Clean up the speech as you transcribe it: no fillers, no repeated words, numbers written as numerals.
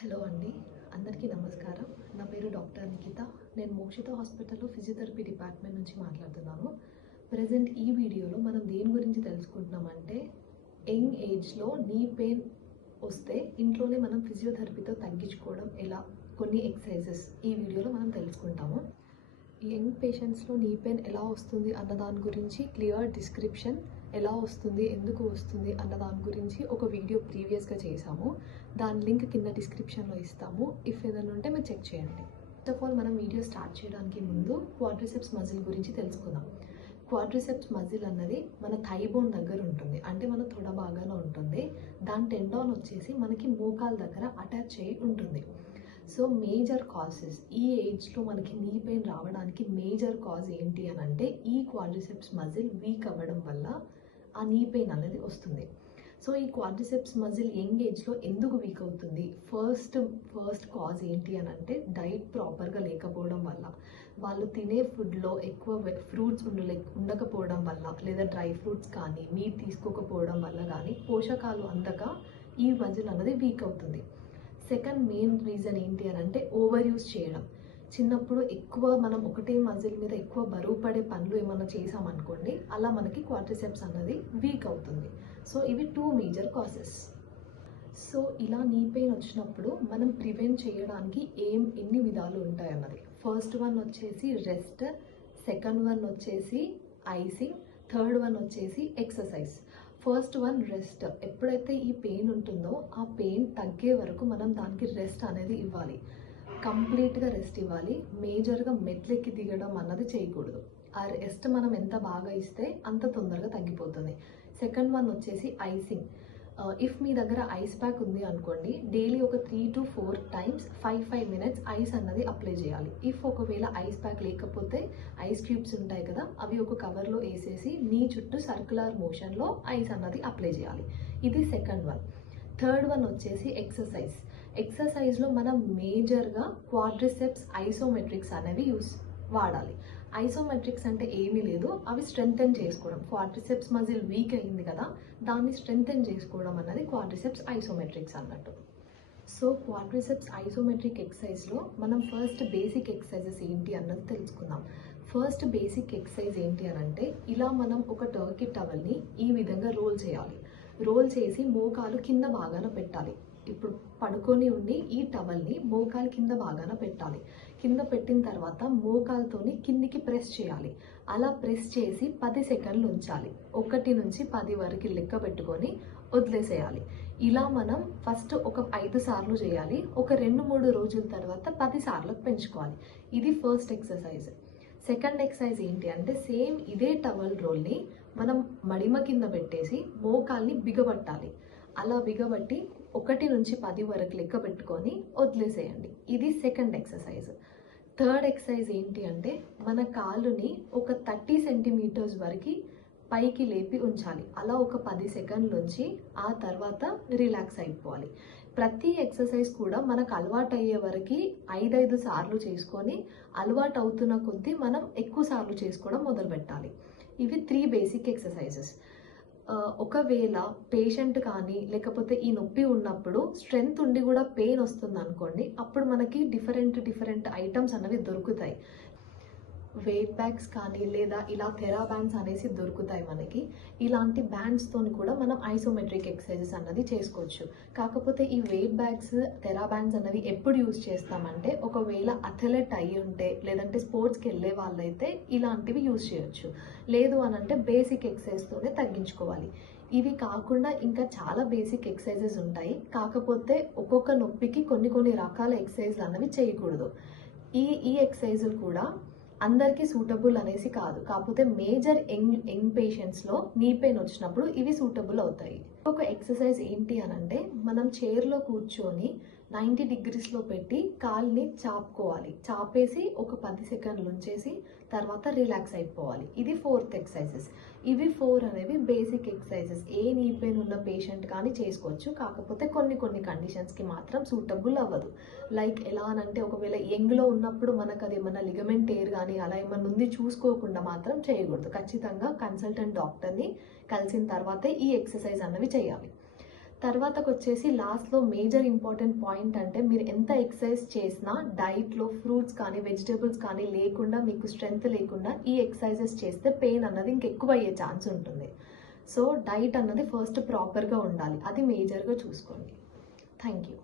Hello అండి, అందరికీ నమస్కారం. నా పేరు డాక్టర్ నిఖిత. నేను మోక్షిత హాస్పిటల్లో ఫిజియోథెరపీ డిపార్ట్మెంట్ నుంచి మాట్లాడుతున్నాను. ప్రజెంట్ ఈ వీడియోలో మనం దేని గురించి తెలుసుకుంటున్నామంటే, యంగ్ ఏజ్లో నీ పెయిన్ వస్తే ఇంట్లోనే మనం ఫిజియోథెరపీతో తగ్గించుకోవడం ఎలా, కొన్ని ఎక్సర్సైజెస్ ఈ వీడియోలో మనం తెలుసుకుంటాము. యంగ్ పేషెంట్స్లో నీ పెయిన్ ఎలా వస్తుంది అన్న దాని గురించి క్లియర్ డిస్క్రిప్షన్, ఎలా వస్తుంది, ఎందుకు వస్తుంది అన్న దాని గురించి ఒక వీడియో ప్రీవియస్గా చేసాము. దాని లింక్ కింద డిస్క్రిప్షన్లో ఇస్తాము. ఇఫ్ ఏదైనా ఉంటే మీరు చెక్ చేయండి. ఫస్ట్ ఆఫ్ ఆల్ మనం వీడియో స్టార్ట్ చేయడానికి ముందు క్వాడ్రిసెప్స్ మజిల్ గురించి తెలుసుకుందాం. క్వాడ్రిసెప్స్ మజిల్ అన్నది మన థై బోన్ దగ్గర ఉంటుంది, అంటే మన తొడ భాగాన ఉంటుంది. దాని టెండాన్ వచ్చేసి మనకి మోకాల దగ్గర అటాచ్ చేయి ఉంటుంది. సో మేజర్ కాజెస్ ఈ ఏజ్లో మనకి నీ పెయిన్ రావడానికి మేజర్ కాజ్ ఏంటి అని అంటే, ఈ క్వాడ్రిసెప్స్ మజిల్ వీక్ అవ్వడం వల్ల ఆ నీ పెయిన్ అనేది వస్తుంది. సో ఈ క్వాడ్రిసెప్స్ మజిల్ యంగ్ ఏజ్లో ఎందుకు వీక్ అవుతుంది? ఫస్ట్ కాజ్ ఏంటి అని అంటే, డైట్ ప్రాపర్గా లేకపోవడం వల్ల, వాళ్ళు తినే ఫుడ్లో ఎక్కువ ఫ్రూట్స్ ఉండకపోవడం వల్ల, లేదా డ్రై ఫ్రూట్స్ కానీ మీట్ తీసుకోకపోవడం వల్ల కానీ పోషకాలు అందక ఈ మజిల్ అనేది వీక్ అవుతుంది. సెకండ్ మెయిన్ రీజన్ ఏంటి అని అంటే, ఓవర్ యూజ్ చేయడం. చిన్నప్పుడు ఎక్కువ మనం ఒకటే మజిల్ మీద ఎక్కువ బరువు పడే పనులు ఏమైనా చేసామనుకోండి, అలా మనకి క్వాడ్రిసెప్స్ అన్నది వీక్ అవుతుంది. సో ఇవి టూ మేజర్ కాజెస్. సో ఇలా నీ పెయిన్ వచ్చినప్పుడు మనం ప్రివెంట్ చేయడానికి ఎన్ని విధాలు ఉంటాయి అన్నది. ఫస్ట్ వన్ వచ్చేసి రెస్ట్, సెకండ్ వన్ వచ్చేసి ఐసింగ్, థర్డ్ వన్ వచ్చేసి ఎక్సర్సైజ్. First one rest. ఎప్పుడైతే ఈ పెయిన్ ఉంటుందో ఆ పెయిన్ తగ్గే వరకు మనం దానికి రెస్ట్ అనేది ఇవ్వాలి, కంప్లీట్గా రెస్ట్ ఇవ్వాలి. మేజర్గా మెట్లెక్కి దిగడం అన్నది చేయకూడదు. ఆ రెస్ట్ మనం ఎంత బాగా ఇస్తే అంత తొందరగా తగ్గిపోతుంది. సెకండ్ వన్ వచ్చేసి ఐసింగ్. ఇఫ్ మీ దగ్గర ఐస్ ప్యాక్ ఉంది అనుకోండి, డైలీ ఒక 3 to 4 times 5 minutes ఐస్ అన్నది అప్లై చేయాలి. ఇఫ్ ఒకవేళ ఐస్ ప్యాక్ లేకపోతే ఐస్ క్యూబ్స్ ఉంటాయి కదా, అవి ఒక కవర్లో వేసేసి నీ చుట్టూ సర్క్యులర్ మోషన్లో ఐస్ అన్నది అప్లై చేయాలి. ఇది సెకండ్ వన్. థర్డ్ వన్ వచ్చేసి ఎక్సర్సైజ్. ఎక్సర్సైజ్లో మనం మేజర్గా క్వాడ్రిసెప్స్ ఐసోమెట్రిక్స్ అనేవి వాడాలి. ఐసోమెట్రిక్స్ అంటే ఏమీ లేదు, అవి స్ట్రెంగ్తెన్ చేసుకోవడం. క్వాడ్రిసెప్స్ మజిల్ వీక్ అయింది కదా, దాన్ని స్ట్రెంగ్తెన్ చేసుకోవడం అన్నది క్వాడ్రిసెప్స్ ఐసోమెట్రిక్స్ అన్నట్టు. సో క్వాడ్రిసెప్స్ ఐసోమెట్రిక్ ఎక్సర్సైజ్లో మనం ఫస్ట్ బేసిక్ ఎక్సర్సైజెస్ ఏంటి అన్నది తెలుసుకుందాం. ఫస్ట్ బేసిక్ ఎక్సర్సైజ్ ఏంటి అని అంటే, ఇలా మనం ఒక టర్కీ టవల్ని ఈ విధంగా రోల్ చేయాలి. రోల్ చేసి మోకాలు కింద భాగాన పెట్టాలి. ఇప్పుడు పడుకొని ఉండి ఈ టవల్ని మోకాలు కింద భాగాన పెట్టాలి. కింద పెట్టిన తర్వాత మోకాలతోని కిందికి ప్రెస్ చేయాలి. అలా ప్రెస్ చేసి 10 సెకండ్లు ఉంచాలి. 1 నుంచి 10 వరకు లెక్క పెట్టుకొని వదిలేసేయాలి. ఇలా మనం ఫస్ట్ ఒక 5 సార్లు చేయాలి. ఒక 2-3 రోజుల తర్వాత 10 సార్లకు పెంచుకోవాలి. ఇది ఫస్ట్ ఎక్సర్సైజ్. సెకండ్ ఎక్సర్సైజ్ ఏంటి అంటే, సేమ్ ఇదే టవల్ రోల్ని మనం మడిమ కింద పెట్టేసి మోకాల్ని బిగబట్టాలి. అలా బిగబట్టి 1 నుంచి 10 వరకు లెక్క పెట్టుకొని వదిలేసేయండి. ఇది సెకండ్ ఎక్సర్సైజ్. థర్డ్ ఎక్సర్సైజ్ ఏంటి అంటే, మన కాలుని ఒక 30 సెంటీమీటర్స్ వరకు పైకి లేపి ఉంచాలి. అలా ఒక 10 సెకండ్ల నుంచి ఆ తర్వాత రిలాక్స్ అయిపోవాలి. ప్రతి ఎక్సర్సైజ్ కూడా మనకు అలవాటు అయ్యే వరకు 5 సార్లు చేసుకొని, అలవాటు అవుతున్న కొద్దీ మనం ఎక్కువ సార్లు చేసుకోవడం మొదలు పెట్టాలి. ఇవి 3 బేసిక్ ఎక్సర్సైజెస్. ఒకవేళ పేషెంట్ కానీ లేకపోతే ఈ నొప్పి ఉన్నప్పుడు స్ట్రెంగ్త్ ఉండి కూడా పెయిన్ వస్తుంది అనుకోండి, అప్పుడు మనకి డిఫరెంట్ ఐటమ్స్ అనేవి దొరుకుతాయి. వెయిట్ బ్యాగ్స్ కానీ లేదా ఇలా థెరా బ్యాండ్స్ అనేసి దొరుకుతాయి మనకి. ఇలాంటి బ్యాండ్స్తోని కూడా మనం ఐసోమెట్రిక్ ఎక్సర్సైజెస్ అన్నది చేసుకోవచ్చు. కాకపోతే ఈ వెయిట్ బ్యాగ్స్, థెరా బ్యాండ్స్ అనేవి ఎప్పుడు యూజ్ చేస్తామంటే, ఒకవేళ అథ్లెట్ అయ్యి ఉంటే లేదంటే స్పోర్ట్స్కి వెళ్ళే వాళ్ళైతే ఇలాంటివి యూజ్ చేయొచ్చు. లేదు అని అంటే బేసిక్ ఎక్సర్సైజ్తోనే తగ్గించుకోవాలి. ఇవి కాకుండా ఇంకా చాలా బేసిక్ ఎక్సర్సైజెస్ ఉంటాయి. కాకపోతే ఒక్కొక్క నొప్పికి కొన్ని రకాల ఎక్సర్సైజ్లు అనేవి చేయకూడదు. ఈ ఎక్సర్సైజులు కూడా అందరికీ సూటబుల్ అనేసి కాదు, కాకపోతే మేజర్ యంగ్ పేషెంట్స్లో నీ పెయిన్ వచ్చినప్పుడు ఇవి సూటబుల్ అవుతాయి. ఒక ఎక్సర్సైజ్ ఏంటి అని అంటే, మనం చైర్లో కూర్చొని 90 degreesలో పెట్టి కాల్ని చాపుకోవాలి. చాపేసి ఒక 10 సెకండ్లు ఉంచేసి తర్వాత రిలాక్స్ అయిపోవాలి. ఇది ఫోర్త్ ఎక్సర్సైజెస్. ఇవి 4 అనేవి బేసిక్ ఎక్సర్సైజెస్. ఏ నీ పెయిన్ ఉన్న పేషెంట్ కానీ చేసుకోవచ్చు. కాకపోతే కొన్ని కండిషన్స్కి మాత్రం సూటబుల్ అవ్వదు. లైక్ ఎలా అనంటే, ఒకవేళ యంగ్లో ఉన్నప్పుడు మనకు అది ఏమన్నా లిగమెంట్ టేర్ కానీ అలా ఏమన్నా ఉంది చూసుకోకుండా మాత్రం చేయకూడదు. ఖచ్చితంగా కన్సల్టెంట్ డాక్టర్ని కలిసిన తర్వాతే ఈ ఎక్సర్సైజ్ అన్నవి చేయాలి. తర్వాతకు వచ్చేసి లాస్ట్లో మేజర్ ఇంపార్టెంట్ పాయింట్ అంటే మీరు ఎంత ఎక్సర్సైజ్ చేసినా డైట్లో ఫ్రూట్స్ కానీ వెజిటేబుల్స్ కానీ లేకుండా మీకు స్ట్రెంగ్త్ లేకుండా ఈ ఎక్సర్సైజెస్ చేస్తే పెయిన్ అన్నది ఇంకెక్కువ అయ్యే ఛాన్స్ ఉంటుంది. సో డైట్ అన్నది ఫస్ట్ ప్రాపర్గా ఉండాలి, అది మేజర్గా చూసుకోండి. Thank you.